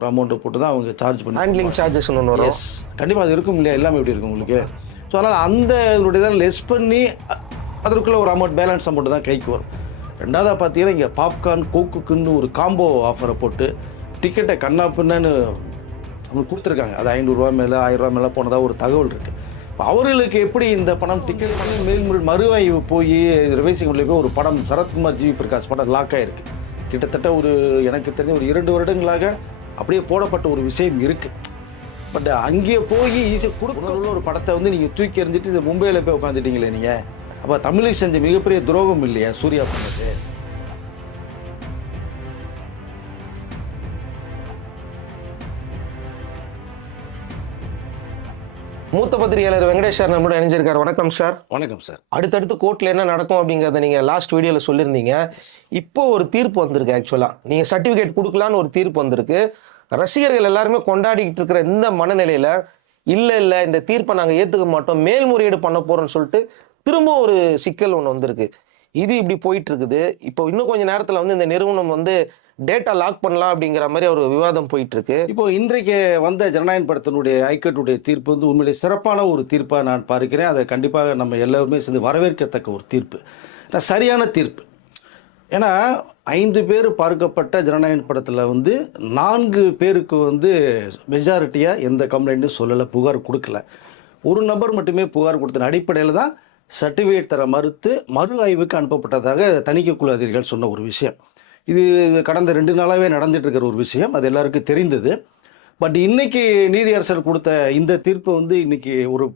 ஒரு அமௌண்ட்டை போட்டு தான் அவங்க சார்ஜ் பண்ணி ஹேண்ட்லிங் சார்ஜஸ் ஒன்று வரும். எஸ் கண்டிப்பாக அது இருக்கும் இல்லையா, எல்லாமே எப்படி இருக்கும் உங்களுக்கு. ஸோ அதனால் அந்த இதனுடைய தான் லெஸ் பண்ணி அதற்குள்ளே ஒரு அமௌண்ட் பேலன்ஸ் அமௌண்ட் தான் கைக்கு வரும். ரெண்டாவதாக பார்த்தீங்கன்னா இங்கே பாப்கார்ன் கோக்குக்குன்னு ஒரு காம்போ ஆஃபரை போட்டு டிக்கெட்டை கண்ணா பின்னான்னு அவங்க கொடுத்துருக்காங்க. அது 500 ரூபா மேலே 1000 ரூபா மேலே போனதாக ஒரு தகவல் இருக்குது. இப்போ அவர்களுக்கு எப்படி இந்த படம் டிக்கெட் பண்ணி மேல்முறை மறுவாய்வு போய் ரிவைசிங் போய் ஒரு படம் சரத்குமார் ஜிவி பிரகாஷ் படம் லாக் ஆகிருக்கு. கிட்டத்தட்ட ஒரு எனக்கு தெரிஞ்ச ஒரு 2 வருடங்களாக அப்படியே போடப்பட்ட ஒரு விஷயம் இருக்குது. பட் அங்கே போய் ஈஸியாக கொடுக்கணும்னு ஒரு படத்தை வந்து நீங்கள் தூக்கி எறிஞ்சிட்டு இந்த மும்பையில் போய் உட்காந்துட்டீங்களே நீங்கள். அப்போ தமிழுக்கு செஞ்ச மிகப்பெரிய துரோகம் இல்லையா சூர்யா பண்ணது. மூத்த பத்திரிகையாளர் வெங்கடேஷ் சார் நம்மளோட இணைஞ்சிருக்காரு. வணக்கம் சார். வணக்கம் சார். அடுத்தடுத்து கோர்ட்டில் என்ன நடக்கும் அப்படிங்கிறத நீங்கள் லாஸ்ட் வீடியோவில் சொல்லியிருந்தீங்க. இப்போ ஒரு தீர்ப்பு வந்திருக்கு. ஆக்சுவலாக நீங்கள் சர்டிஃபிகேட் கொடுக்கலான்னு ஒரு தீர்ப்பு வந்திருக்கு. ரசிகர்கள் எல்லாருமே கொண்டாடிக்கிட்டு இருக்கிற இந்த மனநிலையில் இல்லை இந்த தீர்ப்பை நாங்கள் ஏற்றுக்க மாட்டோம், மேல்முறையீடு பண்ண போகிறோம்னு சொல்லிட்டு திரும்ப ஒரு சிக்கல் ஒன்று வந்திருக்கு. இது இப்படி போயிட்டு இருக்குது. இப்போ இன்னும் கொஞ்சம் நேரத்தில் வந்து இந்த நிறுவனம் வந்து டேட்டா லாக் பண்ணலாம் அப்படிங்கிற மாதிரி ஒரு விவாதம் போயிட்டு இருக்கு. இப்போ இன்றைக்கு வந்த ஜனநாயக படத்தினுடைய ஹைகோர்ட்டுடைய தீர்ப்பு வந்து உண்மையிலே சிறப்பான ஒரு தீர்ப்பாக நான் பார்க்கிறேன். அதை கண்டிப்பாக நம்ம எல்லாருமே சேர்ந்து வரவேற்கத்தக்க ஒரு தீர்ப்பு, சரியான தீர்ப்பு. ஏன்னா 5 பேர் பார்க்கப்பட்ட ஜனநாயக படத்தில் வந்து 4 பேருக்கு வந்து மெஜாரிட்டியாக எந்த கம்ப்ளைண்ட்டும் சொல்லலை, புகார் கொடுக்கல. ஒரு நபர் மட்டுமே புகார் கொடுத்த அடிப்படையில் தான் சர்டிஃபிகேட் தர மறுத்து மறு ஆய்வுக்கு அனுப்பப்பட்டதாக தணிக்கைக்குழு அதிகாரிகள் சொன்ன ஒரு விஷயம். இது கடந்த 2 நாளாகவே நடந்துட்டு இருக்கிற ஒரு விஷயம், அது எல்லாருக்கும் தெரிந்தது. பட் இன்னைக்கு நீதியரசர் கொடுத்த இந்த தீர்ப்பு வந்து இன்னைக்கு ஒரு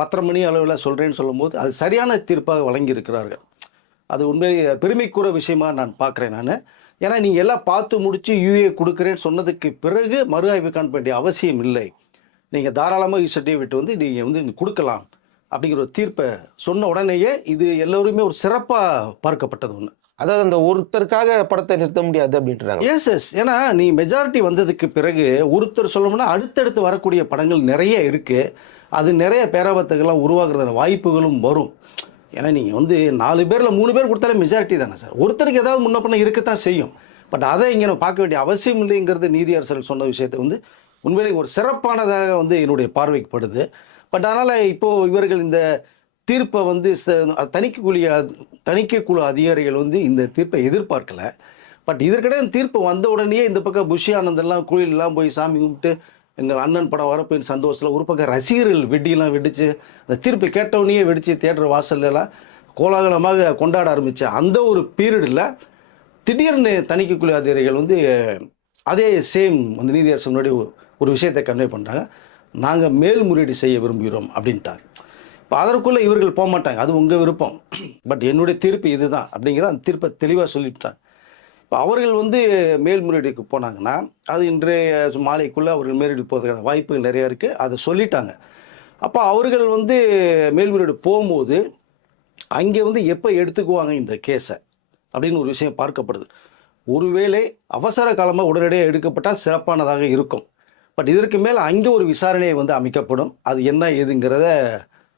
10:30 மணி அளவில் சொல்கிறேன்னு சொல்லும்போது அது சரியான தீர்ப்பாக வழங்கியிருக்கிறார்கள். அது உண்மையிலே பெருமைக்குற விஷயமாக நான் பார்க்குறேன் நான். ஏன்னா நீங்கள் எல்லாம் பார்த்து முடித்து யூஏ கொடுக்குறேன்னு சொன்னதுக்கு பிறகு மறு ஆய்வுக்கு அனுப்ப வேண்டிய அவசியம் இல்லை. நீங்கள் தாராளமாக சர்டிஃபிகேட் வந்து நீங்கள் வந்து கொடுக்கலாம் அப்படிங்கிற ஒரு தீர்ப்பை சொன்ன உடனேயே இது எல்லோருமே ஒரு சிறப்பாக பார்க்கப்பட்டது ஒன்று. அதாவது அந்த ஒருத்தருக்காக படத்தை நிறுத்த முடியாது அப்படின்றாங்க. எஸ் ஏன்னா நீ மெஜாரிட்டி வந்ததுக்கு பிறகு ஒருத்தர் சொல்லணும்னா அடுத்தடுத்து வரக்கூடிய படங்கள் நிறைய இருக்குது. அது நிறைய பேராபத்துகள்லாம் உருவாக்குறதான வாய்ப்புகளும் வரும். ஏன்னா நீங்கள் வந்து 4 பேரில் 3 பேர் கொடுத்தாலே மெஜாரிட்டி தானே சார். ஒருத்தருக்கு ஏதாவது முன்ன பண்ண இருக்கத்தான் செய்யும். பட் அதை இங்கே நம்ம பார்க்க வேண்டிய அவசியம் இல்லைங்கிறது நீதியரசர்கள் சொன்ன விஷயத்தை வந்து உண்மையிலே ஒரு சிறப்பானதாக வந்து என்னுடைய பார்வைக்கு படுது. பட் அதனால் இப்போது இவர்கள் இந்த தீர்ப்பை வந்து தணிக்கைக்குழு அதிகாரிகள் வந்து இந்த தீர்ப்பை எதிர்பார்க்கல. பட் இதற்கிடையே தீர்ப்பு வந்த உடனே இந்த பக்கம் புஷி ஆனந்தெல்லாம் கோயிலெலாம் போய் சாமி கும்பிட்டு எங்கள் அண்ணன் படம் வரப்போய் சந்தோஷத்தில் ஒரு பக்கம் ரசிகர்கள் வெட்டியெல்லாம் வெடித்து அந்த தீர்ப்பு கேட்டவுடனே வெடித்து தியேட்டர் வாசல்லாம் கோலாகலமாக கொண்டாட ஆரம்பித்த அந்த ஒரு பீரியடில் திடீர்னு தணிக்கைக்குழு அதிகாரிகள் வந்து அதே சேம் அந்த நீதியரசர் முன்னாடி ஒரு விஷயத்தை கன்வே பண்ணுறாங்க. நாங்கள் மேல்முறையீடு செய்ய விரும்புகிறோம் அப்படின்ட்டாங்க. இப்போ அதற்குள்ளே இவர்கள் போக மாட்டாங்க, அது உங்கள் விருப்பம், பட் என்னுடைய தீர்ப்பு இதுதான் அப்படிங்கிற அந்த தீர்ப்பை தெளிவாக சொல்லிவிட்டாங்க. இப்போ அவர்கள் வந்து மேல்முறையீடுக்கு போனாங்கன்னா அது இன்றைய மாலைக்குள்ளே அவர்கள் மேல்முறையீடு போகிறதுக்கான வாய்ப்புகள் நிறையா இருக்குது, அதை சொல்லிட்டாங்க. அப்போ அவர்கள் வந்து மேல்முறையீடு போகும்போது அங்கே வந்து எப்போ எடுத்துக்குவாங்க இந்த கேஸை அப்படின்னு ஒரு விஷயம் பார்க்கப்படுது. ஒருவேளை அவசர காலமாக உடனடியாக எடுக்கப்பட்டால் சிறப்பானதாக இருக்கும். பட் இதற்கு மேலே அங்கே ஒரு விசாரணையை வந்து அமைக்கப்படும். அது என்ன ஏதுங்கிறத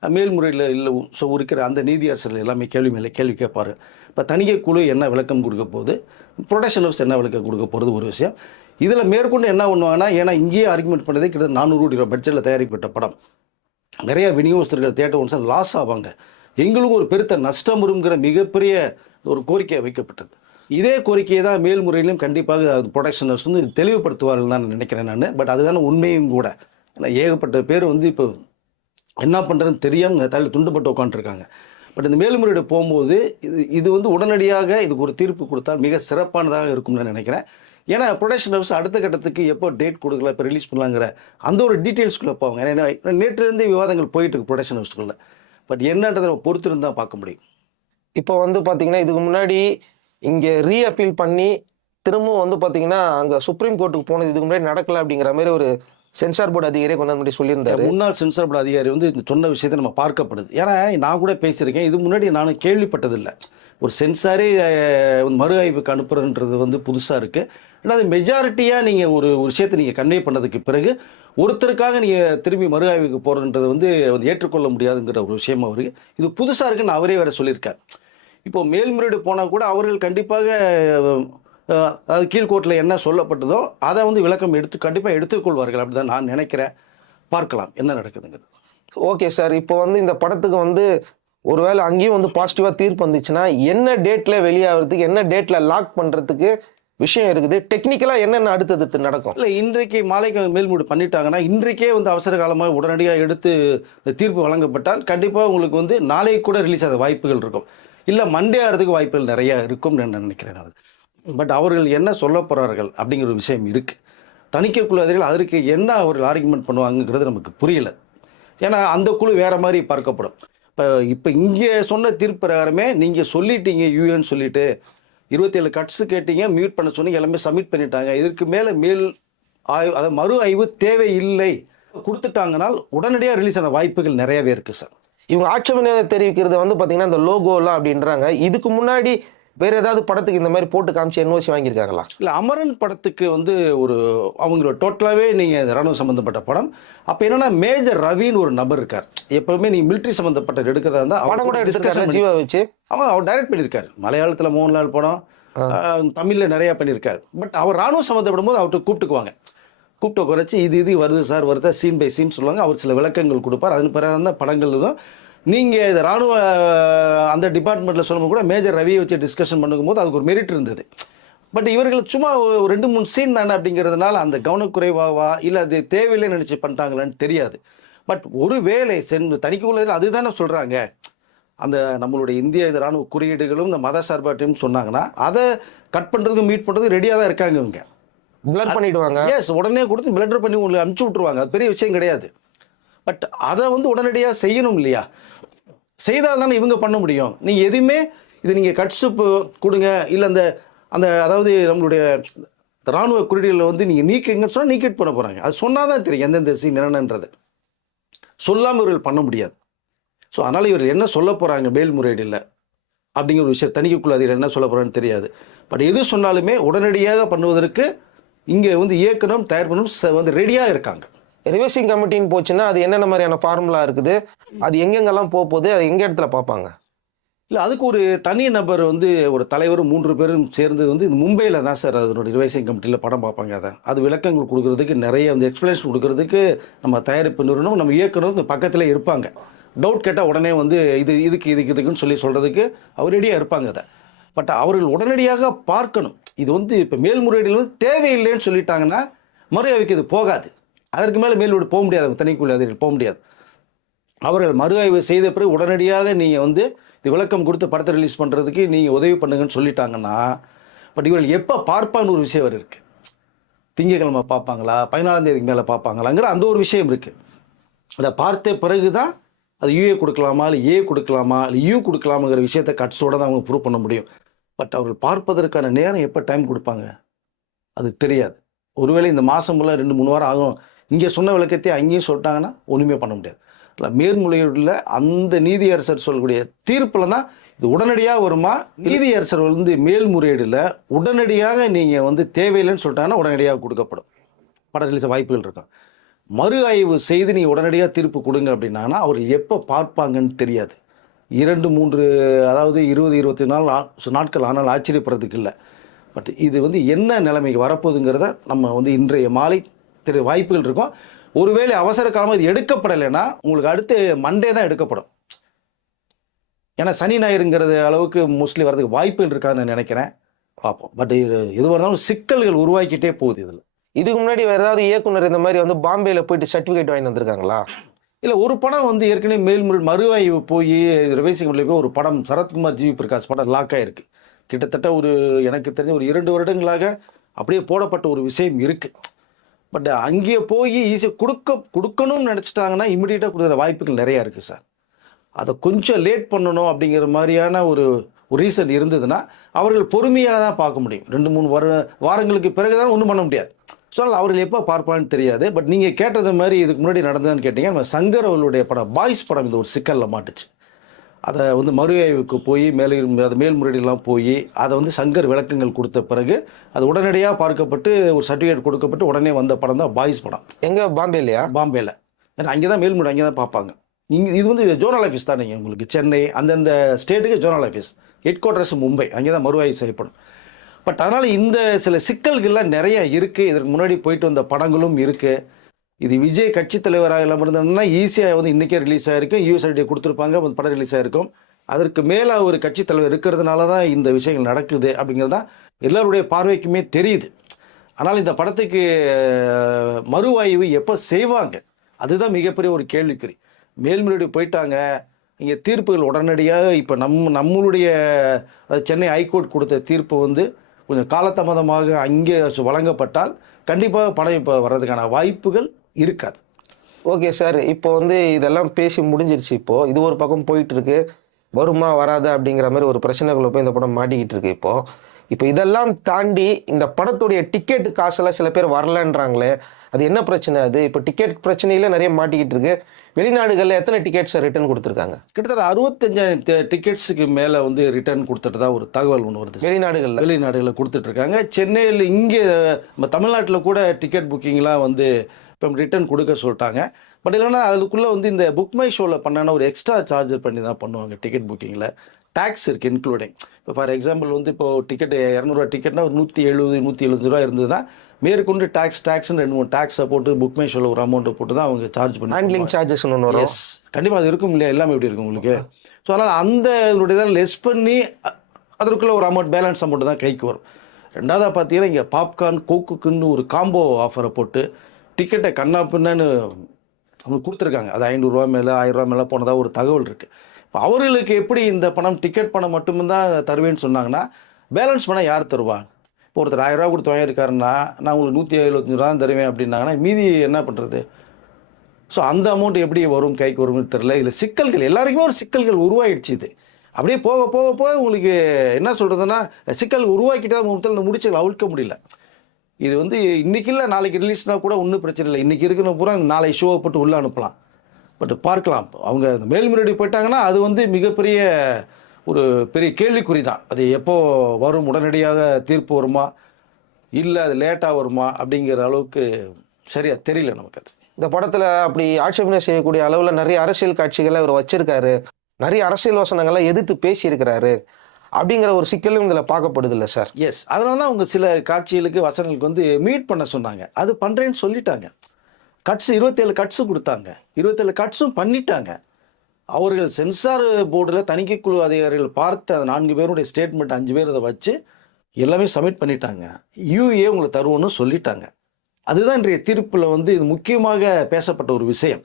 மேல்முறையில் இல்லை இருக்கிற அந்த நீதியரசர்கள் எல்லாமே கேள்வி மேலே கேள்வி கேட்பார். இப்போ தணிக்கைக்குழு என்ன விளக்கம் கொடுக்க போகுது, ப்ரொடக்ஷன் ஹவுஸ் என்ன விளக்கம் கொடுக்க போகிறது ஒரு விஷயம். இதில் மேற்கொண்டு என்ன பண்ணுவாங்கன்னா, ஏன்னா இங்கேயே ஆர்குமெண்ட் பண்ணதே கிட்டத்தட்ட 400 கோடி ரூபா பட்ஜெட்டில் தயாரிக்கப்பட்ட படம், நிறைய விநியோகஸ்தர்கள் தேட்டர் ஒன்ஸ் லாஸ் ஆவாங்க, எங்களுக்கும் ஒரு பெருத்த நஷ்டம் வருங்கிற மிகப்பெரிய ஒரு கோரிக்கை வைக்கப்பட்டது. இதே கோரிக்கையை தான் மேல்முறையிலும் கண்டிப்பாக ப்ரொடக்ஷன் ஹவுஸ் வந்து தெளிவுபடுத்துவார்கள் தான் நினைக்கிறேன் நான். பட் அதுதான உண்மையும் கூட. ஏன்னா ஏகப்பட்ட பேர் வந்து இப்போ என்ன பண்ணுறதுன்னு தெரியாமல் தலையில் துண்டுபட்டு உட்காந்துருக்காங்க. பட் இந்த மேல்முறையீடு போகும்போது இது வந்து உடனடியாக இதுக்கு ஒரு தீர்ப்பு கொடுத்தால் மிக சிறப்பானதாக இருக்கும்னு நினைக்கிறேன். ஏன்னா ப்ரொடக்ஷன் ஹவுஸ் அடுத்த கட்டத்துக்கு எப்போ டேட் கொடுக்கல, இப்போ ரிலீஸ் பண்ணலாங்கிற அந்த ஒரு டீட்டெயில்ஸ்குள்ளே போவாங்க. ஏன்னா நேற்றிலிருந்தே விவாதங்கள் போயிட்டு இருக்கு ப்ரொடக்ஷன் ஹவுஸ்க்குள்ளே. பட் என்னன்றதை நம்ம பொறுத்திருந்து தான் பார்க்க முடியும். இப்போ வந்து பார்த்தீங்கன்னா இதுக்கு முன்னாடி இங்கே ரீஅப்பீல் பண்ணி திரும்பவும் வந்து பார்த்தீங்கன்னா அங்கே சுப்ரீம் கோர்ட்டுக்கு போனது இதுக்கு முன்னாடி நடக்கலை அப்படிங்கிற மாதிரி ஒரு சென்சார் போர்டு அதிகாரியை கொண்டு வந்து சொல்லியிருந்தாரு. முன்னாள் சென்சார் போர்டு அதிகாரி வந்து சொன்ன விஷயத்தை நம்ம பார்க்கப்படுது. ஏன்னா நான் கூட பேசியிருக்கேன், இது முன்னாடி நானும் கேள்விப்பட்டதில்லை. ஒரு சென்சாரே மறு ஆய்வுக்கு அனுப்புறதுன்றது வந்து புதுசாக இருக்குது. ஏன்னா அது மெஜாரிட்டியாக நீங்கள் ஒரு விஷயத்தை நீங்கள் கன்வே பண்ணதுக்கு பிறகு ஒருத்தருக்காக நீங்கள் திரும்பி மறு ஆய்வுக்கு போகிறன்றது வந்து ஏற்றுக்கொள்ள முடியாதுங்கிற ஒரு விஷயமா இருக்குது. இது புதுசாக இருக்குன்னு அவரே வேறு சொல்லியிருக்கார். இப்போது மேல்முறையீடு போனால் கூட அவர்கள் கண்டிப்பாக அது கீழ்கோர்ட்டில் என்ன சொல்லப்பட்டதோ அதை வந்து விளக்கம் கண்டிப்பாக எடுத்துக்கொள்வார்கள் அப்படி தான் நான் நினைக்கிறேன். பார்க்கலாம் என்ன நடக்குதுங்கிறது. Okay sir. இப்போ வந்து இந்த படத்துக்கு வந்து ஒருவேளை அங்கேயும் வந்து பாசிட்டிவாக தீர்ப்பு வந்துச்சுன்னா என்ன டேட்ல வெளியாகிறதுக்கு, என்ன டேட்ல லாக் பண்ணுறதுக்கு விஷயம் இருக்குது? டெக்னிக்கலாக என்னென்ன அடுத்தது நடக்கும்? இல்லை, இன்றைக்கு மாலைக்கு மேல்முடி பண்ணிட்டாங்கன்னா இன்றைக்கே வந்து அவசர காலமாக உடனடியாக எடுத்து தீர்ப்பு வழங்கப்பட்டால் கண்டிப்பாக உங்களுக்கு வந்து நாளைக்கு கூட ரிலீஸ் ஆக வாய்ப்புகள் இருக்கும். இல்லை மண்டே ஆகிறதுக்கு வாய்ப்புகள் நிறையா இருக்கும்னு நான் நினைக்கிறேன். அது பட் அவர்கள் என்ன சொல்ல போகிறார்கள் அப்படிங்கிற ஒரு விஷயம் இருக்குது. தணிக்கைக்குழு அதிகாரிகள் அதற்கு என்ன அவர்கள் ஆர்குமெண்ட் பண்ணுவாங்கங்கிறது நமக்கு புரியல. ஏன்னா அந்த குழு வேறு மாதிரி பார்க்கப்படும். இப்போ இங்கே சொன்ன தீர்ப்பு பிரகாரமே நீங்கள் சொல்லிட்டீங்க, யூஎன் சொல்லிட்டு 27 கட்ஸ் கேட்டீங்க, மியூட் பண்ண சொன்னீங்க, எல்லாமே சப்மிட் பண்ணிட்டாங்க. இதற்கு மேலே ஆய்வு, அதாவது மறு ஆய்வு தேவையில்லை கொடுத்துட்டாங்கனால் உடனடியாக ரிலீஸ் ஆன வாய்ப்புகள் நிறையவே இருக்குது சார். இவங்க ஆட்சேபனை தெரிவிக்கிறது வந்து பார்த்தீங்கன்னா இந்த லோகோலாம் அப்படின்றாங்க. இதுக்கு முன்னாடி வேற ஏதாவது படத்துக்கு இந்த மாதிரி போட்டு காமிச்சு என்ஓசி வாங்கியிருக்காங்களா? இல்லை, அமரன் படத்துக்கு வந்து ஒரு அவங்களோட டோட்டலாகவே நீங்கள் ராணுவ சம்மந்தப்பட்ட படம். அப்போ என்னன்னா மேஜர் ரவின்னு ஒரு நபர் இருக்கார். எப்பவுமே நீங்கள் மிலிட்ரி சம்மந்தப்பட்ட எடுக்கிறதா இருந்தால் படம் கூட டிஸ்கஷன் ஜீவா வச்சு அவர் டைரக்ட் பண்ணியிருக்காரு. மலையாளத்தில் மோகன்லால் படம், தமிழில் நிறையா பண்ணியிருக்காரு. பட் அவர் ராணுவ சம்மந்தப்படும் போது அவர்கிட்ட கூப்பிட்டுக்குவாங்க. கூப்பிட்டு குறைச்சி இது வருது சார், வருதா சீன் பை சீன் சொல்லுவாங்க. அவர் சில விளக்கங்கள் கொடுப்பார். அதன் பிறகு தான் படங்கள் இருக்கும். நீங்கள் இந்த ராணுவ அந்த டிபார்ட்மெண்ட்டில் சொல்லும்போது கூட மேஜர் ரவியை வச்சு டிஸ்கஷன் பண்ணும்போது அதுக்கு ஒரு மெரிட் இருந்தது. பட் இவர்கள் சும்மா ஒரு 2-3 சீன் தானே அப்படிங்கிறதுனால அந்த கவனக்குறைவாவா இல்லை அது தேவையில்லைன்னு நினச்சி பண்ணிட்டாங்களான்னு தெரியாது. பட் ஒரு வேலை தணிக்கைக்குள்ள அதுதானே சொல்கிறாங்க. அந்த நம்மளுடைய இந்திய ராணுவ குறியீடுகளும் இந்த மத சார்பாட்டையும் சொன்னாங்கன்னா அதை கட் பண்ணுறதுக்கு மீட் பண்ணுறதுக்கு ரெடியாக தான் இருக்காங்க இவங்க. பிளர் பண்ணிடுவாங்க. எஸ், உடனே கொடுத்து பிளர் பண்ணி உங்களுக்கு அனுப்பிச்சி விட்ருவாங்க. அது பெரிய விஷயம் கிடையாது. பட் அதை வந்து உடனடியாக செய்யணும் இல்லையா? செய்தால் தானே இவங்க பண்ண முடியும். நீங்கள் எதுவுமே இது நீங்கள் கட்ஸு கொடுங்க இல்லை அந்த அதாவது நம்மளுடைய இராணுவ குறியீடுகளில் வந்து நீங்கள் நீக்குங்கன்னு சொன்னால் நீக்கிட்டு பண்ண போகிறாங்க. அது சொன்னால் தான் தெரியும் எந்தெந்த சீன் என்னன்றது. சொல்லாமல் இவர்கள் பண்ண முடியாது. ஸோ அதனால் இவர்கள் என்ன சொல்ல போகிறாங்க மேல்முறையீடில் அப்படிங்கிற ஒரு விஷயம் தணிக்கைக்குழு அதில் என்ன சொல்ல போகிறான்னு தெரியாது. பட் எது சொன்னாலுமே உடனடியாக பண்ணுவதற்கு இங்கே வந்து இயக்கணும் தயார் பண்ணணும் வந்து ரெடியாக இருக்காங்க. ரிவர்சிங் கமிட்டின்னு போச்சுன்னா அது என்னென்ன மாதிரியான ஃபார்முலா இருக்குது, அது எங்கெங்கெல்லாம் போகுது, அது எங்கே இடத்துல பார்ப்பாங்க? இல்லை, அதுக்கு ஒரு தனி நபர் வந்து ஒரு தலைவரும் 3 பேரும் சேர்ந்தது வந்து மும்பையில் தான் சார் அதனுடைய ரிவைசிங் கமிட்டியில் படம் பார்ப்பாங்க. அது விளக்கங்கள் கொடுக்கறதுக்கு நிறைய வந்து எக்ஸ்பிளேஷன் கொடுக்கறதுக்கு நம்ம தயாரிப்பு நிறுவனம் நம்ம இயக்குனரும் பக்கத்தில் இருப்பாங்க. டவுட் கேட்டால் உடனே வந்து இதுக்குன்னு சொல்லி சொல்கிறதுக்கு அவர் ரெடியாக இருப்பாங்க. அதை பட் அவர்கள் உடனடியாக பார்க்கணும். இது வந்து இப்போ மேல்முறையீடுகள் வந்து தேவையில்லைன்னு சொல்லிட்டாங்கன்னா மறு ஆய்வுக்கு இது போகாது. அதற்கு மேலே மேல்முறை போக முடியாது. தணிக்கைக்குழு அதில் போக முடியாது. அவர்கள் மறு ஆய்வு செய்த பிறகு உடனடியாக நீங்கள் வந்து இது விளக்கம் கொடுத்து படத்தை ரிலீஸ் பண்ணுறதுக்கு நீங்கள் உதவி பண்ணுங்கன்னு சொல்லிட்டாங்கன்னா, பட் இவர்கள் எப்போ பார்ப்பான்னு ஒரு விஷயம் இருக்குது. திங்கக்கிழமை பார்ப்பாங்களா, 14ஆம் தேதிக்கு மேலே பார்ப்பாங்களாங்கிற அந்த ஒரு விஷயம் இருக்குது. அதை பார்த்த பிறகு தான் அது யூஏ கொடுக்கலாமா இல்லை ஏ கொடுக்கலாமா இல்லை யூ கொடுக்கலாமாங்கிற விஷயத்தை கட்ஸோடு தான் அவங்க ப்ரூவ் பண்ண முடியும். பட் அவர்கள் பார்ப்பதற்கான நேரம் எப்போ டைம் கொடுப்பாங்க அது தெரியாது. ஒருவேளை இந்த மாதம் ஃபுல்லாக 2-3 வாரம் ஆகும். இங்கே சொன்ன விளக்கத்தை அங்கேயும் சொல்லிட்டாங்கன்னா ஒன்றுமே பண்ண முடியாது. இல்லை, மேல்முறையீடுல அந்த நீதியரசர் சொல்லக்கூடிய தீர்ப்பில் தான் இது உடனடியாக வருமா. நீதியரசர் வந்து மேல்முறையீடில் உடனடியாக நீங்கள் வந்து தேவையில்லைன்னு சொல்லிட்டாங்கன்னா உடனடியாக கொடுக்கப்படும். படம் ரிலீஸ் வாய்ப்புகள் இருக்கும். மறு ஆய்வு செய்து நீங்கள் உடனடியாக தீர்ப்பு கொடுங்க அப்படின்னாங்கன்னா அவர் எப்போ பார்ப்பாங்கன்னு தெரியாது. 2-3 அதாவது 20-24 நாட்கள் ஆனால் ஆச்சரியப்படுறதுக்கு இல்லை. பட் இது வந்து என்ன நிலைமைக்கு வரப்போகுதுங்கிறத நம்ம வந்து இன்றைய மாலை வாய்ப்புகள் இருக்கும். ஒருவேளை அவசர காலமாக இது எடுக்கப்படலைன்னா உங்களுக்கு அடுத்து மண்டே தான் எடுக்கப்படும். ஏன்னா சனி ஞாயிறுங்கிறது அளவுக்கு மோஸ்ட்லி வரதுக்கு வாய்ப்புகள் இருக்கான்னு நினைக்கிறேன். பார்ப்போம். பட் இது எதுவாக இருந்தாலும் சிக்கல்கள் உருவாக்கிட்டே போகுது. இதில் இதுக்கு முன்னாடி வேறு ஏதாவது இயக்குனர் இந்த மாதிரி வந்து பாம்பேயில் போயிட்டு சர்டிஃபிகேட் வாங்கி வந்திருக்காங்களா? இல்லை, ஒரு படம் வந்து ஏற்கனவே மறு ஆய்வு போய் ரிவைசிங் போய் ஒரு படம் சரத்குமார் ஜிவி பிரகாஷ் படம் லாக் ஆகிருக்கு. கிட்டத்தட்ட எனக்கு தெரிஞ்ச ஒரு 2 வருடங்களாக அப்படியே போடப்பட்ட ஒரு விஷயம் இருக்குது. பட் அங்கே போய் ஈஸியாக கொடுக்கணும்னு நினச்சிட்டாங்கன்னா இமிடியேட்டாக கொடுக்குற வாய்ப்புகள் நிறையா இருக்குது சார். அதை கொஞ்சம் லேட் பண்ணணும் அப்படிங்கிற மாதிரியான ஒரு ரீசன் இருந்ததுன்னா அவர்கள் பொறுமையாக தான் பார்க்க முடியும். 2-3 வாரங்களுக்கு பிறகு தான் ஒன்றும் பண்ண முடியாது. ஸோ அவர்கள் எப்போ பார்ப்பான்னு தெரியாது. பட் நீங்கள் கேட்டது மாதிரி இதுக்கு முன்னாடி நடந்ததுன்னு கேட்டிங்க. நம்ம சங்கர் அவர்களுடைய படம் பாய்ஸ் படம் இந்த ஒரு சிக்கலில் மாட்டுச்சு. அதை வந்து மறு ஆய்வுக்கு போய் அது மேல்முறையீடுலாம் போய் அதை வந்து சங்கர் விளக்கங்கள் கொடுத்த பிறகு அது உடனடியாக பார்க்கப்பட்டு ஒரு சர்டிஃபிகேட் கொடுக்கப்பட்டு உடனே வந்த படம் தான் பாய்ஸ் படம். எங்கே? பாம்பேலையா? பாம்பேயில். ஏன்னா அங்கே தான் மேல்முறை அங்கே தான் பார்ப்பாங்க. இது வந்து ஜோனல் ஆஃபீஸ் தான். நீங்கள் உங்களுக்கு சென்னை அந்தந்த ஸ்டேட்டுக்கு zonal office, head quarters Mumbai, அங்கே தான் மறு ஆய்வு செய்யப்படும். பட் அதனால் இந்த சில சிக்கல்கள்லாம் நிறைய இருக்குது. இதற்கு முன்னாடி போயிட்டு வந்த படங்களும் இருக்குது. இது விஜய் கட்சி தலைவராக இல்லாமல் இருந்ததுன்னா ஈஸியாக வந்து இன்றைக்கே ரிலீஸ் ஆகிருக்கும், யூஎஸ்ஐடி கொடுத்துருப்பாங்க, அந்த படம் ரிலீஸ் ஆகிருக்கும். அதற்கு மேலே ஒரு கட்சி தலைவர் இருக்கிறதுனால தான் இந்த விஷயங்கள் நடக்குது அப்படிங்கிறது தான் எல்லாருடைய பார்வைக்குமே தெரியுது. ஆனால் இந்த படத்துக்கு மறுவாய்வு எப்போ செய்வாங்க, அதுதான் மிகப்பெரிய ஒரு கேள்விக்குறி. மேல்முறையீடு போயிட்டாங்க, இங்கே தீர்ப்புகள் உடனடியாக இப்போ நம்மளுடைய சென்னை ஹைகோர்ட் கொடுத்த தீர்ப்பு வந்து கொஞ்சம் காலதாமதமாக அங்கே வழங்கப்பட்டால் கண்டிப்பாக படம் இப்போ வர்றதுக்கான வாய்ப்புகள் இருக்காது. ஓகே சார், இப்போ வந்து இதெல்லாம் பேசி முடிஞ்சிருச்சு. இப்போது இது ஒரு பக்கம் போயிட்டு இருக்கு, வருமா வராது அப்படிங்கிற மாதிரி ஒரு பிரச்சனைக்குள்ள போய் இந்த படம் மாட்டிக்கிட்டு இருக்கு. இப்போ இதெல்லாம் தாண்டி இந்த படத்துடைய டிக்கெட் காசெல்லாம் சில பேர் வரலன்றாங்களே, அது என்ன பிரச்சனை? அது இப்போ டிக்கெட் பிரச்சனையில நிறைய மாட்டிக்கிட்டு இருக்கு. வெளிநாடுகளில் எத்தனை டிக்கெட்ஸை ரிட்டர்ன் கொடுத்துருக்காங்க? கிட்டத்தட்ட 65,000 டிக்கெட்ஸுக்கு மேலே வந்து ரிட்டர்ன் கொடுத்துட்டு தான் ஒரு தகவல் ஒன்று வருது. வெளிநாடுகளில் கொடுத்துட்ருக்காங்க. சென்னையில் இங்கே நம்ம தமிழ்நாட்டில் கூட டிக்கெட் புக்கிங்லாம் வந்து இப்போ ரிட்டர்ன் கொடுக்க சொல்லிட்டாங்க. பட் இல்லைன்னா அதுக்குள்ளே வந்து இந்த புக் மை ஷோவில் பண்ணான ஒரு எக்ஸ்ட்ரா சார்ஜர் பண்ணி தான் பண்ணுவாங்க. டிக்கெட் புக்கிங்கில் டேக்ஸ் இருக்குது இன்க்ளூடிங். இப்போ ஃபார் எக்ஸாம்பிள் வந்து இப்போது டிக்கெட் 200 ரூபா ஒரு 170 ரூபா இருந்ததுன்னா மேற்கொண்டு டேக்ஸ்னு 2-3 டேக்ஸை போட்டு புக் மை ஷோவில் ஒரு அமௌண்ட்டை போட்டு தான் அவங்க சார்ஜ் பண்ணி ஹேண்ட்லிங் சார்ஜஸ் ஒன்று வரும். கண்டிப்பாக அது இருக்கும் இல்லையா, எல்லாமே எப்படி இருக்கும் உங்களுக்கு. ஸோ அதனால் அந்த இதனுடைய தான் லெஸ் பண்ணி அதற்குள்ளே ஒரு அமௌண்ட் பேலன்ஸ் அமௌண்ட் தான் கைக்கு வரும். ரெண்டாவதாக பார்த்தீங்கன்னா இங்கே பாப்கார்ன் கோக்குக்குன்னு ஒரு காம்போ ஆஃபரை போட்டு டிக்கெட்டை கண்ணா பின்னான்னு அவங்க கொடுத்துருக்காங்க. அது 500 ரூபா மேலே 1000 ரூபா மேலே போனதாக ஒரு தகவல் இருக்குது. இப்போ அவர்களுக்கு எப்படி இந்த பணம் டிக்கெட் பணம் மட்டும்தான் தருவேன்னு சொன்னாங்கன்னா பேலன்ஸ் பணம் யார் தருவா? இப்போ ஒருத்தர் 1000 ரூபா கொடுத்து வாங்கியிருக்காருன்னா நான் உங்களுக்கு 175 ரூபா தான் தருவேன் அப்படின்னாங்கன்னா மீதி என்ன பண்ணுறது? ஸோ அந்த அமௌண்ட் எப்படி வரும், கைக்கு வரும்னு தெரில. இதில் சிக்கல்கள் எல்லாருக்குமே ஒரு சிக்கல்கள் உருவாயிடுச்சு. இது அப்படியே போக போக போக உங்களுக்கு என்ன சொல்கிறதுன்னா சிக்கல் உருவாக்கிட்டு தான் இந்த முடிச்சல் அவிழ்க்க முடியல. இது வந்து இன்றைக்கி இல்லை நாளைக்கு ரிலீஸ்னால் கூட ஒன்றும் பிரச்சனை இல்லை. இன்றைக்கி இருக்கிற பூரா நாளை ஷோவை போட்டு உள்ளே அனுப்பலாம். பட் பார்க்கலாம், அவங்க அந்த மேல்முறையீடு போயிட்டாங்கன்னா அது வந்து மிகப்பெரிய ஒரு பெரிய கேள்விக்குறி தான். அது எப்போ வரும், உடனடியாக தீர்ப்பு வருமா இல்லை அது லேட்டாக வருமா அப்படிங்கிற அளவுக்கு சரியாக தெரியல நமக்கு. அது இந்த படத்தில் அப்படி ஆட்சேபனை செய்யக்கூடிய அளவில் நிறைய அரசியல் காட்சிகளை அவர் வச்சிருக்காரு, நிறைய அரசியல் வசனங்களை எதிர்த்து பேசியிருக்கிறாரு அப்படிங்கிற ஒரு சிக்கலும் இதில் பார்க்கப்படுது இல்லை சார்? எஸ், அதனால தான் அவங்க சில காட்சிகளுக்கு வசனங்களுக்கு வந்து மீட் பண்ண சொன்னாங்க. அது பண்ணுறேன்னு சொல்லிட்டாங்க. கட்ஸ் 27 கட்ஸு கொடுத்தாங்க, 27 கட்ஸும் பண்ணிட்டாங்க. அவர்கள் சென்சார் போர்டில் தணிக்கைக்குழு அதிகாரிகள் பார்த்த 4 பேருடைய ஸ்டேட்மெண்ட் 5 பேர் அதை வச்சு எல்லாமே சப்மிட் பண்ணிட்டாங்க. யூஏ உங்களை தருவோன்னு சொல்லிட்டாங்க. அதுதான் இன்றைய தீர்ப்பில் வந்து இது முக்கியமாக பேசப்பட்ட ஒரு விஷயம்.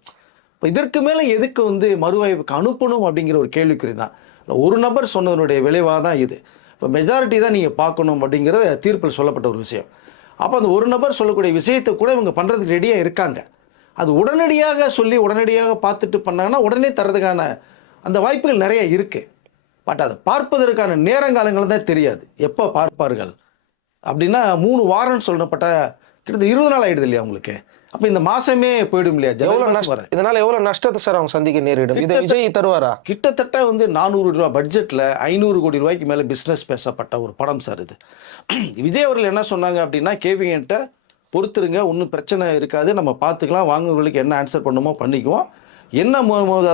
இப்போ இதற்கு மேலே எதுக்கு வந்து மறுஆய்வுக்கு அனுப்பணும் அப்படிங்கிற ஒரு கேள்விக்குறி தான். ஒரு நபர் சொன்னதனுடைய விளைவாக தான் இது. இப்போ மெஜாரிட்டி தான் நீங்கள் பார்க்கணும் அப்படிங்கிற தீர்ப்பில் சொல்லப்பட்ட ஒரு விஷயம். அப்போ அந்த ஒரு நபர் சொல்லக்கூடிய விஷயத்தை கூட இவங்க பண்ணுறதுக்கு ரெடியாக இருக்காங்க. அது உடனடியாக சொல்லி உடனடியாக பார்த்துட்டு பண்ணாங்கன்னா உடனே தரதுக்கான அந்த வாய்ப்புகள் நிறைய இருக்குது. பட் அதை பார்ப்பதற்கான நேரங்காலங்கள் தான் தெரியாது. எப்போ பார்ப்பார்கள் அப்படின்னா 3 வாரம் சொல்லப்பட்ட கிட்டத்தட்ட 20 நாள் ஆகிடுது இல்லையா உங்களுக்கு. அப்போ இந்த மாதமே போயிடும் இல்லையா. இதனால் எவ்வளோ நஷ்டத்தை சார் அவங்க சந்திக்க நேரிடும்? இதை விஜய் தருவாரா? கிட்டத்தட்ட வந்து 400 ரூபா பட்ஜெட்டில் 500 கோடி ரூபாய்க்கு மேலே பிஸ்னஸ் பேசப்பட்ட ஒரு படம் சார் இது. விஜய் அவர்கள் என்ன சொன்னாங்க அப்படின்னா, கேவிஎன்ட்ட பொறுத்துருங்க, ஒன்றும் பிரச்சனை இருக்காது, நம்ம பார்த்துக்கலாம், வாங்குறவங்களுக்கு என்ன ஆன்சர் பண்ணுமோ பண்ணிக்குவோம், என்ன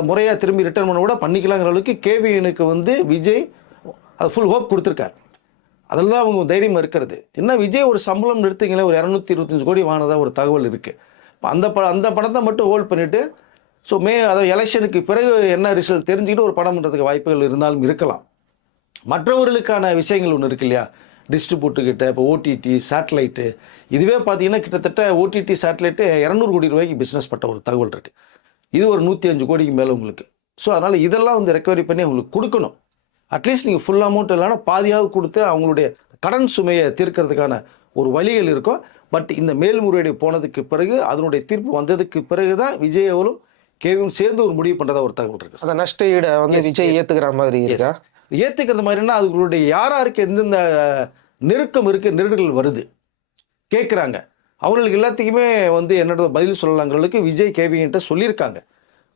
முறையாக திரும்பி ரிட்டர்ன் பண்ண கூட பண்ணிக்கலாங்கிற அளவுக்கு கேவிஎனுக்கு வந்து விஜய் அது ஃபுல் ஹோப் கொடுத்துருக்காரு. அதில் தான் அவங்க தைரியமாக இருக்கிறது. என்ன விஜய் ஒரு சம்பளம் எடுத்தீங்களே ஒரு 225 கோடி வாங்கினதாக ஒரு தகவல் இருக்குது. அந்த படத்தை மட்டும் ஹோல்ட் பண்ணிவிட்டு ஸோ அதாவது எலெக்ஷனுக்கு பிறகு என்ன ரிசல்ட் தெரிஞ்சுக்கிட்டு ஒரு படம் பண்ணுறதுக்கு வாய்ப்புகள் இருந்தாலும் இருக்கலாம். மற்றவர்களுக்கான விஷயங்கள் ஒன்று இருக்கு இல்லையா, டிஸ்ட்ரிபியூட்டர்கிட்ட இப்போ ஓடிடி சேட்டலைட்டு, இதுவே பார்த்தீங்கன்னா கிட்டத்தட்ட ஓடிடி சேட்டலைட்டு 200 கோடி ரூபாய்க்கு பிஸ்னஸ் பட்ட ஒரு தகவல் இருக்குது. இது ஒரு 105 கோடிக்கு மேலே உங்களுக்கு. ஸோ அதனால் இதெல்லாம் வந்து ரெக்கவரி பண்ணி அவங்களுக்கு கொடுக்கணும். அட்லீஸ்ட் நீங்கள் ஃபுல் அமௌண்ட் இல்லைன்னா பாதியாவது கொடுத்து அவங்களுடைய கடன் சுமையை தீர்க்கிறதுக்கான ஒரு வழிகள் இருக்கும். பட் இந்த மேல்முறையீடு போனதுக்கு பிறகு அதனுடைய தீர்ப்பு வந்ததுக்கு பிறகு தான் விஜய் அவரும் கேவியும் சேர்ந்து ஒரு முடிவு பண்ணுறதா ஒரு தகவல் இருக்குது. அந்த நஷ்ட ஈடை வந்து விஜய் ஏற்றுக்கிற மாதிரி இருக்கா? ஏற்றுக்கிறது மாதிரின்னா அதுகளுடைய யாராருக்கு எந்தெந்த நெருக்கம் இருக்குது, நெருடல் வருது கேட்குறாங்க, அவர்களுக்கு எல்லாத்துக்குமே வந்து என்னோட பதில் சொல்லலாங்கிறதுக்கு விஜய் கேவிகிட்ட சொல்லியிருக்காங்க.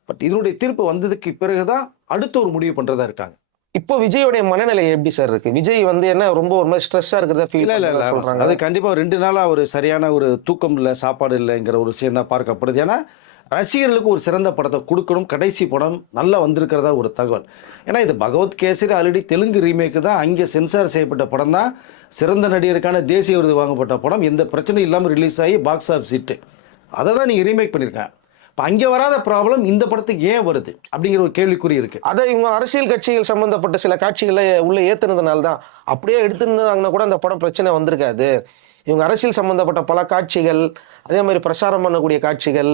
பட் இதனுடைய தீர்ப்பு வந்ததுக்கு பிறகு தான் அடுத்த ஒரு முடிவு பண்ணுறதா இருக்காங்க. இப்போ விஜயோடைய மனநிலை எப்படி சார் இருக்கு? விஜய் வந்து என்ன ரொம்ப ஒரு மாதிரி ஸ்ட்ரெஸ்ஸாக இருக்கிறத ஃபீல் சொல்கிறாங்க. அது கண்டிப்பாக 2 நாளாக ஒரு சரியான ஒரு தூக்கம் இல்லை, சாப்பாடு இல்லைங்கிற ஒரு விஷயம் தான் பார்க்கப்படுது. ஏன்னா ரசிகர்களுக்கு ஒரு சிறந்த படத்தை கொடுக்கணும். கடைசி படம் நல்லா வந்திருக்கிறதா ஒரு தகவல். ஏன்னா இது பகவத் கேசரி ஆல்ரெடி தெலுங்கு ரீமேக்கு தான், அங்கே சென்சார் செய்யப்பட்ட படம் தான், சிறந்த நடிகருக்கான தேசிய விருது வாங்கப்பட்ட படம், எந்த பிரச்சனையும் இல்லாமல் ரிலீஸ் ஆகி பாக்ஸ் ஆஃபீஸ் ஹிட்டு. அதை தான் நீங்கள் ரீமேக் பண்ணியிருக்கேன். இப்போ அங்கே வராத ப்ராப்ளம் இந்த படத்துக்கு ஏன் வருது அப்படிங்கிற ஒரு கேள்விக்குறி இருக்குது. அதை இவங்க அரசியல் கட்சிகள் சம்பந்தப்பட்ட சில காட்சிகளை உள்ள ஏத்துனதுனால தான். அப்படியே எடுத்திருந்தாங்கன்னா கூட அந்த படம் பிரச்சனை வந்திருக்காது. இவங்க அரசியல் சம்பந்தப்பட்ட பல காட்சிகள், அதே மாதிரி பிரச்சாரம் பண்ணக்கூடிய காட்சிகள்,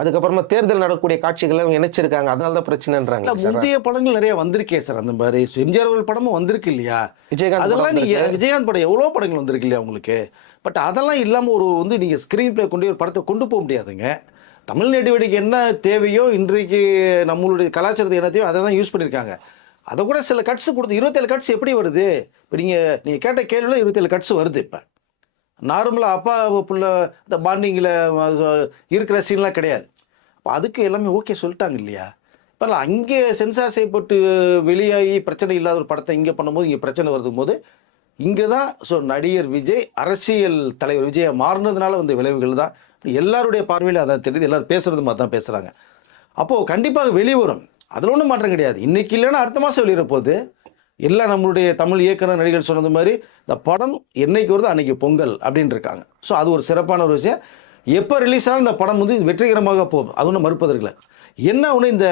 அதுக்கப்புறமா தேர்தல் நடக்கக்கூடிய காட்சிகளை இவங்க இணைச்சிருக்காங்க. அதனால தான் பிரச்சனைன்றாங்க சார். முந்தைய படங்கள் நிறைய வந்திருக்கே சார். அந்த மாதிரி எம்ஜிஆர் அவர்கள் படமும் வந்திருக்கு இல்லையா? விஜயகாந்த் அதெல்லாம் நீங்க விஜயகாந்த் படம் எவ்வளோ படங்கள் வந்திருக்கு இல்லையா உங்களுக்கு? பட் அதெல்லாம் இல்லாமல் ஒரு வந்து நீங்கள் ஸ்க்ரீன் பிளே கொண்டு ஒரு படத்தை கொண்டு போக முடியாதுங்க. தமிழ் நெடுவடிக்கு என்ன தேவையோ இன்றைக்கு நம்மளுடைய கலாச்சாரத்தை என்ன தேவையோ அதை தான் யூஸ் பண்ணியிருக்காங்க. அதை கூட சில கட்ஸ் கொடுத்து 27 கட்ஸ் எப்படி வருது? இப்போ நீங்கள் கேட்ட கேள்வியில் 27 கட்ஸ் வருது. இப்போ நார்மலாக அப்பா புள்ள இந்த பாண்டிங்கில் இருக்கிற சீன்லாம் கிடையாது. அப்போ அதுக்கு எல்லாமே ஓகே சொல்லிட்டாங்க இல்லையா? இப்போ அங்கே சென்சார் செய்யப்பட்டு வெளியாகி பிரச்சனை இல்லாத ஒரு படத்தை இங்கே பண்ணும்போது இங்கே பிரச்சனை வருதும் போது இங்கே தான் நடிகர் விஜய் அரசியல் தலைவர் விஜயை மாறினதுனால வந்த விளைவுகள் தான் எல்லாருடைய பார்வையில் அதான் தெரியுது. எல்லாரும் பேசுறது மாதிரி தான் பேசுகிறாங்க. அப்போது கண்டிப்பாக வெளிவரும், அதில் ஒன்றும் மாற்றம் கிடையாது. இன்றைக்கி இல்லைன்னா அடுத்த மாதம் வெளியிட போகுது. எல்லாம் நம்மளுடைய தமிழ் இயக்குனர் நடிகர்கள் சொன்னது மாதிரி இந்த படம் என்னைக்கு வருதோ அன்னைக்கு பொங்கல் அப்படின்னு இருக்காங்க. ஸோ அது ஒரு சிறப்பான ஒரு விஷயம். எப்போ ரிலீஸ் ஆனாலும் இந்த படம் வந்து வெற்றிகரமாக போகும், அது ஒன்றும் மறுப்பதற்கில்லை. என்ன ஒன்று, இந்த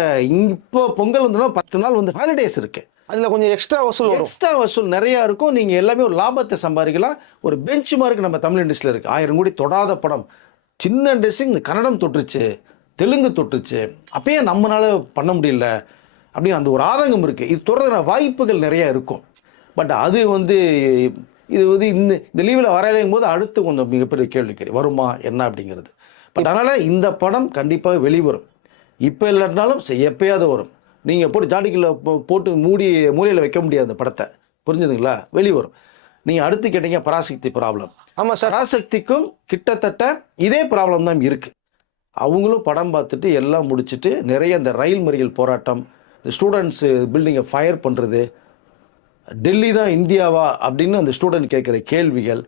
இப்போ பொங்கல் வந்துன்னா 10 நாள் வந்து ஹாலிடேஸ் இருக்குது. அதில் கொஞ்சம் எக்ஸ்ட்ரா வசூல் நிறையா இருக்கும். நீங்கள் எல்லாமே ஒரு லாபத்தை சம்பாதிக்கலாம். ஒரு பெஞ்ச் மார்க் நம்ம தமிழ் இண்டஸ்ட்ரியில் இருக்குது. 1000 கோடி தொடாத படம் சின்ன இண்டஸ்ட்ரி. இந்த கன்னடம் தொட்டுருச்சு, தெலுங்கு தொட்டுருச்சு, அப்பயே நம்மளால பண்ண முடியல அப்படின்னு அந்த ஒரு ஆதங்கம் இருக்குது. இது தொடர்ற வாய்ப்புகள் நிறையா இருக்கும். பட் அது வந்து இது வந்து இந்த லீவில் வரையும் போது அடுத்து கொஞ்சம் மிகப்பெரிய கேள்விக்கறி வருமா என்ன அப்படிங்கிறது. பட் அதனால் இந்த படம் கண்டிப்பாக வெளிவரும். இப்போ இல்லைனாலும் எப்பயாவது வரும். நீங்கள் போட்டு ஜாடிக்குள்ளே போட்டு மூலையில் வைக்க முடியாது அந்த படத்தை, புரிஞ்சுதுங்களா? வெளிவரும். நீங்கள் அடுத்து கேட்டீங்க பராசக்தி ப்ராப்ளம். ஆமாம் சார், பராசக்திக்கும் கிட்டத்தட்ட இதே ப்ராப்ளம் தான் இருக்குது. அவங்களும் படம் பார்த்துட்டு எல்லாம் முடிச்சுட்டு நிறைய இந்த ரயில் மறியல் போராட்டம், இந்த ஸ்டூடெண்ட்ஸு பில்டிங்கை ஃபயர் பண்ணுறது, டெல்லி தான் இந்தியாவா அப்படின்னு அந்த ஸ்டூடெண்ட் கேட்குற கேள்விகள்,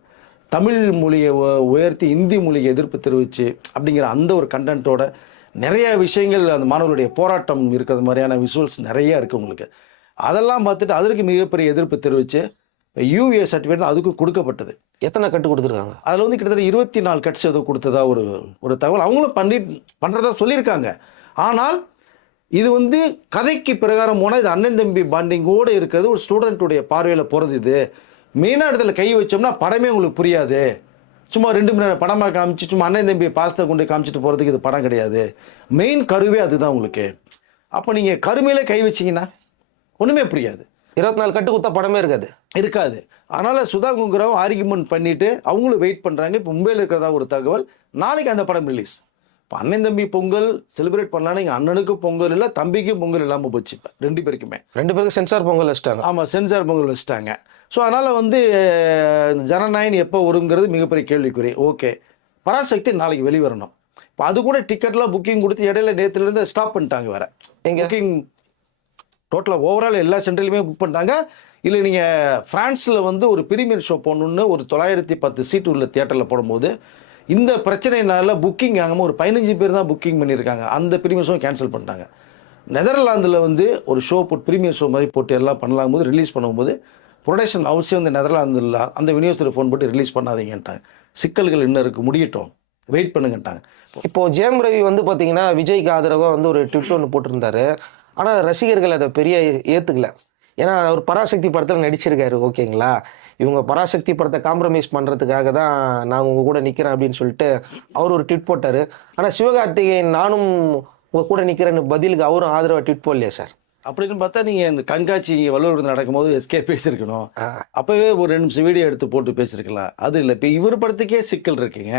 தமிழ் மொழியை உயர்த்தி இந்தி மொழியை எதிர்ப்பு தெரிவித்து அப்படிங்கிற அந்த ஒரு கண்டென்ட்டோட நிறைய விஷயங்கள் அந்த மாணவர்களுடைய போராட்டம் இருக்கிறது மாதிரியான விஷுவல்ஸ் நிறைய இருக்குது உங்களுக்கு. அதெல்லாம் பார்த்துட்டு அதற்கு மிகப்பெரிய எதிர்ப்பு தெரிவித்து யூஏ சர்டிஃபிகேட் அதுக்கும் கொடுக்கப்பட்டது. எத்தனை கட்டு கொடுத்துருக்காங்க? அதில் வந்து கிட்டத்தட்ட 24 கட்ஸ் ஏதோ கொடுத்ததா ஒரு தகவல் அவங்களும் பண்ணுறதா சொல்லியிருக்காங்க. ஆனால் இது வந்து கதைக்கு பிரகாரம் போனால் இது அண்ணன் தம்பி பாண்டிங்கோடு இருக்கிறது, ஒரு ஸ்டூடெண்ட்டுடைய பார்வையில் போகிறது. இது மெயினாக இடத்துல கை வச்சோம்னா படமே உங்களுக்கு புரியாது. சும்மா 2 மணி நேரம் படமாக காமிச்சு சும்மா அண்ணன் தம்பி பாசத்தை கொண்டு காமிச்சிட்டு போகிறதுக்கு இது படம் கிடையாது. மெயின் கருவே அதுதான் உங்களுக்கு. அப்போ நீங்கள் கருமையிலே கை வச்சிங்கன்னா ஒன்றுமே புரியாது. 24 கட்டு கொடுத்தா படமே இருக்காது. அதனால் சுதா குங்குராவும் ஆர்கியூமெண்ட் பண்ணிவிட்டு அவங்களும் வெயிட் பண்ணுறாங்க. இப்போ மும்பையில் இருக்கிறதா ஒரு தகவல். நாளைக்கு அந்த படம் ரிலீஸ். இப்போ அண்ணன் தம்பி பொங்கல் செலிப்ரேட் பண்ணலான்னு எங்கள் அண்ணனுக்கு பொங்கல் இல்லை, தம்பிக்கும் பொங்கல் இல்லாமல் போச்சு. இப்போ 2 பேருக்கும் சென்சார் பொங்கல் வச்சுட்டாங்க. ஆமாம், சென்சார் பொங்கல் வச்சுட்டாங்க. ஸோ அதனால் வந்து ஜனநாயகம் எப்போ வருங்கிறது மிகப்பெரிய கேள்விக்குறி. ஓகே, பராசக்தி நாளைக்கு வெளிவரணும். இப்போ அது கூட டிக்கெட்லாம் புக்கிங் கொடுத்து இடையில நேற்றுலேருந்து ஸ்டாப் பண்ணிட்டாங்க. வேறு புக்கிங் டோட்டலாக ஓவரால் எல்லா சென்டர்லையுமே புக் பண்ணிட்டாங்க. இல்லை நீங்கள் ஃப்ரான்ஸில் வந்து ஒரு பிரீமியர் ஷோ போடணுன்னு ஒரு 910 சீட்டு உள்ள தியேட்டரில் போடும்போது இந்த பிரச்சனைனால புக்கிங் ஆகாமல் ஒரு 15 பேர் தான் புக்கிங் பண்ணியிருக்காங்க. அந்த பிரீமியர் ஷோ கேன்சல் பண்ணிட்டாங்க. நெதர்லாந்தில் வந்து ஒரு ஷோ போட்டு பிரீமியர் ஷோ மாதிரி போட்டு எல்லாம் பண்ணலாம் போது ரிலீஸ் பண்ணும்போது ப்ரொடக்ஷன் அவசியம் வந்து நெதர்லாந்தில் அந்த விநியோகத்தில் ஃபோன் போட்டு ரிலீஸ் பண்ணாதீங்கன்ட்டாங்க. சிக்கல்கள் இன்னும் இருக்குது, முடியட்டும், வெயிட் பண்ணுங்கன்ட்டாங்க. இப்போது ஜெயம் ரவி வந்து பார்த்தீங்கன்னா விஜய்க்கு ஆதரவாக வந்து ஒரு ட்விட் ஒன்று போட்டிருந்தாரு. ஆனால் ரசிகர்கள் அதை பெரிய ஏற்றுக்கல. ஏன்னா அவர் பராசக்தி படத்தில் நடிச்சிருக்காரு, ஓகேங்களா? இவங்க பராசக்தி படத்தை காம்ப்ரமைஸ் பண்ணுறதுக்காக தான் நான் உங்கள் கூட நிற்கிறேன் அப்படின்னு சொல்லிட்டு அவர் ஒரு ட்விட் போட்டார். ஆனால் சிவகார்த்திகேயன் நானும் உங்கள் கூட நிற்கிறேன்னு பதிலுக்கு அவரும் ஆதரவாக ட்விட் போடலையே சார். அப்படின்னு பார்த்தா நீங்கள் இந்த கண்காட்சி வல்லுவர் நடக்கும்போது எஸ்கே பேசியிருக்கணும். அப்போவே ஒரு 2 நிமிஷம் வீடியோ எடுத்து போட்டு பேசியிருக்கலாம். அது இல்லை. இப்போ இவர் படத்துக்கே சிக்கல் இருக்குங்க.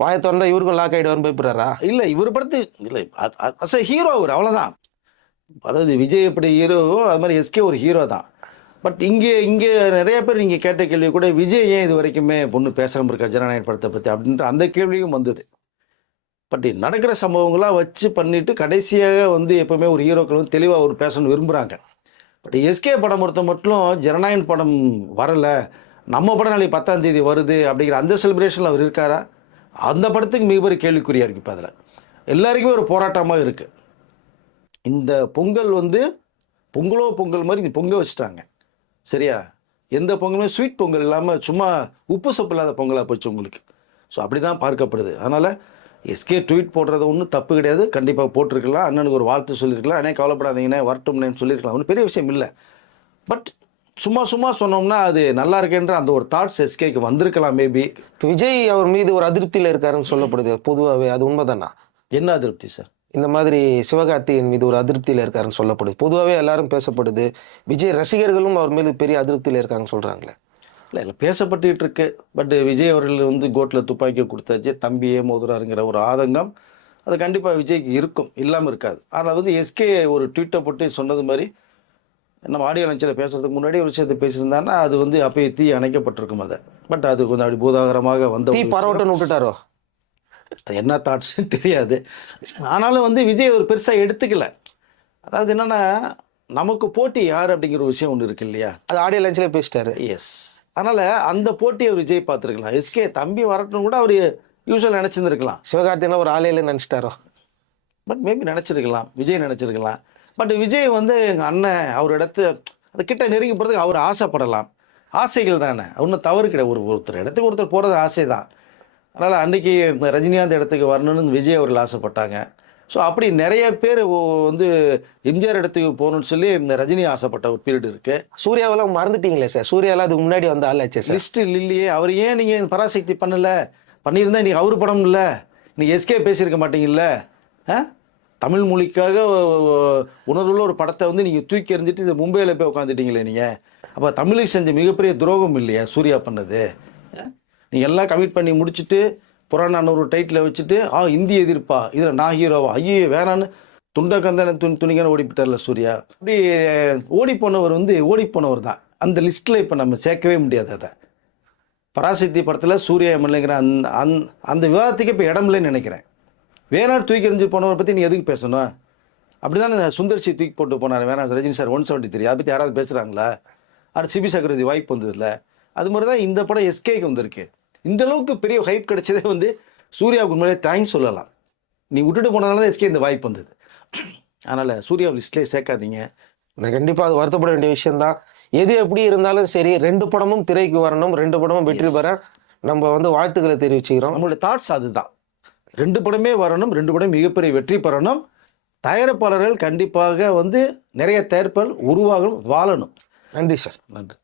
வாயை திறந்தா இவருக்கும் லாக் ஆகிடுவார்னு பயப்படுறாரா? இல்லை, இவர் படத்து இல்லை, அஸ் எ ஹீரோ அவர், அவ்வளோதான். அதாவது விஜய் எப்படி ஹீரோவோ அது மாதிரி எஸ்கே ஒரு ஹீரோ தான். பட் இங்கே நிறைய பேர் நீங்கள் கேட்ட கேள்வி கூட விஜய் ஏன் இது வரைக்குமே பொண்ணு பேசாமல் இருக்கார் ஜனநாயக படத்தை பற்றி அப்படின்ற அந்த கேள்வியும் வந்தது. பட் நடக்கிற சம்பவங்களாக வச்சு பண்ணிவிட்டு கடைசியாக வந்து எப்போவுமே ஒரு ஹீரோக்கள் வந்து தெளிவாக ஒரு பேசணும்னு விரும்புகிறாங்க. பட் எஸ்கே படம் பொறுத்த மட்டும் ஜனநாயகன் படம் வரலை, நம்ம படம் நாளைக்கு 10ஆம் தேதி வருது அப்படிங்கிற அந்த செலிப்ரேஷனில் அவர் இருக்காரா? அந்த படத்துக்கு மிகப்பெரிய கேள்விக்குறியாக இருக்குது. இப்போ அதில் எல்லாருக்குமே ஒரு போராட்டமாக இருக்குது. இந்த பொங்கல் வந்து பொங்கல் மாதிரி இங்க பொங்க வச்சுட்டாங்க. சரியா? எந்த பொங்கலுமே ஸ்வீட் பொங்கல் இல்லாமல் சும்மா உப்பு சப்பு இல்லாத பொங்கலாக போச்சு உங்களுக்கு. ஸோ அப்படி தான் பார்க்கப்படுது. அதனால் எஸ்கே ட்வீட் போடுறது ஒன்றும் தப்பு கிடையாது. கண்டிப்பாக போட்டிருக்கலாம். அண்ணனுக்கு ஒரு வாழ்த்து சொல்லியிருக்கலாம். அண்ணே கவலைப்படாதீங்கண்ணே வரட்டும்னேன்னு சொல்லியிருக்கலாம். ஒன்றும் பெரிய விஷயம் இல்லை. பட் சும்மா சொன்னோம்னா அது நல்லா இருக்கேன்ற அந்த ஒரு தாட்ஸ் எஸ்கேக்கு வந்திருக்கலாம் மேபி. இப்போ விஜய் அவர் மீது ஒரு அதிருப்தியில் இருக்காருன்னு சொல்லப்படுது பொதுவாகவே, அது உண்மைதானா? என்ன அதிருப்தி சார்? இந்த மாதிரி சிவகார்த்திகேயன் மீது ஒரு அதிருப்தியில் இருக்காருன்னு சொல்லப்படுது. பொதுவாகவே எல்லாரும் பேசப்படுது. விஜய் ரசிகர்களும் அவர் மீது பெரிய அதிருப்தியில் இருக்காங்கன்னு சொல்கிறாங்களே. இல்லை பேசப்பட்டுக்கிட்டு இருக்கு. பட் விஜய் அவர்கள் வந்து கோட்டில் துப்பாக்கி கொடுத்தாச்சு, தம்பியே மோதுறாருங்கிற ஒரு ஆதங்கம் அது கண்டிப்பாக விஜய்க்கு இருக்கும், இல்லாமல் இருக்காது. ஆனால் வந்து எஸ்கே ஒரு ட்வீட்டை போட்டு சொன்னது மாதிரி நம்ம ஆடியோ லஞ்சில் பேசுறதுக்கு முன்னாடி ஒரு விஷயத்தை பேசியிருந்தாங்கன்னா அது வந்து அப்பயே தீ அணைக்கப்பட்டிருக்கும். அதை பட் அது கொஞ்சம் அப்படி பூதாகரமாக வந்த தீ ஒரு விஷயம். பரவட்டன்னு விட்டுட்டாரோ? அது என்ன தாட்ஸ்ன்னு தெரியாது. ஆனாலும் வந்து விஜய் ஒரு பெருசாக எடுத்துக்கல. அதாவது என்னன்னா நமக்கு போட்டி யார் அப்படிங்கிற ஒரு விஷயம் ஒன்று இருக்கு இல்லையா? அது ஆடியோ லஞ்சிலே பேசிட்டாரு. எஸ். அதனால் அந்த போட்டியை விஜய் பார்த்துருக்கலாம். எஸ்கே தம்பி வரட்டும் கூட அவர் யூஸ்வல் நினச்சிருந்துருக்கலாம். சிவகார்த்திகேயன் ஒரு ஆலையில நினச்சிட்டாரோ? பட் மேபி நினச்சிருக்கலாம், விஜய் நினச்சிருக்கலாம். பட் விஜய் வந்து எங்கள் அண்ணன் அவர் இடத்து அது கிட்ட நெருங்கி போகிறதுக்கு அவர் ஆசைப்படலாம். ஆசைகள் தானே, ஒன்றும் தவறு கிடையாது. ஒருத்தர் இடத்துக்கு ஒருத்தர் போகிறது ஆசை தான். அதனால் அன்றைக்கி ரஜினிகாந்த் இடத்துக்கு வரணும்னு விஜய் அவர்கள் ஆசைப்பட்டாங்க. ஸோ அப்படி நிறைய பேர் வந்து எம்ஜிஆர் இடத்துக்கு போகணும்னு சொல்லி இந்த ரஜினி ஆசைப்பட்ட ஒரு பீரியட் இருக்குது. சூர்யாவெல்லாம் மறந்துட்டீங்களே சார்? சூர்யாலாம் அதுக்கு முன்னாடி வந்த ஆளாச்சே சார். லிஸ்ட்டில் இல்லையே. அவர் ஏன் நீங்கள் பராசக்தி பண்ணலை? பண்ணியிருந்தா இன்றைக்கி அவர் படம் இல்லை, நீங்கள் எஸ்கே பேசியிருக்க மாட்டீங்கல்ல. தமிழ் மொழிக்காக உணர்வுள்ள ஒரு படத்தை வந்து நீங்கள் தூக்கி எறிஞ்சிட்டு இந்த மும்பையில் போய் உட்காந்துட்டீங்களே நீங்கள். அப்போ தமிழுக்கு செஞ்ச மிகப்பெரிய துரோகம் இல்லையா சூர்யா பண்ணது? நீங்கள் எல்லாம் கமிட் பண்ணி முடிச்சுட்டு புறான ஒரு டைட்டில் வச்சுட்டு இந்தி எதிர்ப்பா, இதில் நான் ஹீரோவா, ஐயோ வேணான்னு துண்டக்கந்தான துணிக்கான ஓடிப்பிட்டார்ல சூர்யா. அப்படி ஓடி போனவர் தான். அந்த லிஸ்ட்டில் இப்போ நம்ம சேர்க்கவே முடியாது. அதை பராசக்தி படத்தில் சூர்யா எம்எல்ஏங்கிற அந்த விவாதத்துக்கு இப்போ இடம் இல்லைன்னு நினைக்கிறேன். வேணாடு தூக்கி எறிஞ்சு போனவரை பற்றி நீ எதுக்கு பேசணும்? அப்படி தானே சுந்தர்சி தூக்கி போட்டு போனார் வேணாடு ரஜினி சார் 173. அதை பற்றி யாராவது பேசுகிறாங்களா? அடுத்து சிபி சக்கரவர்த்தி வாய்ப்பு வந்ததில்ல. அது மாதிரி தான் இந்த படம் எஸ்கேக்கு வந்திருக்கு. இந்த அளவுக்கு பெரிய ஹைப் கிடைச்சதே வந்து சூர்யாவுக்கு உண்மையிலே தேங்க்ஸ் சொல்லலாம். நீ விட்டுட்டு போனதுனால தான் எஸ்கே இந்த வாய்ப்பு வந்தது. அதனால் சூர்யா லிஸ்ட்லேயே சேர்க்காதீங்க. கண்டிப்பாக அது வருத்தப்பட வேண்டிய விஷயம்தான். எது எப்படி இருந்தாலும் சரி 2 படமும் திரைக்கு வரணும், 2 படமும் வெற்றி பெற நம்ம வந்து வாழ்த்துக்களை தெரிவிச்சுக்கிறோம். நம்மளுடைய தாட்ஸ் அதுதான். 2 படமே வரணும், 2 படம் மிகப்பெரிய வெற்றி பெறணும். தயாரிப்பாளர்கள் கண்டிப்பாக வந்து நிறைய தயாரிப்பாளர் உருவாகணும், வாழணும். நன்றி சார். நன்றி.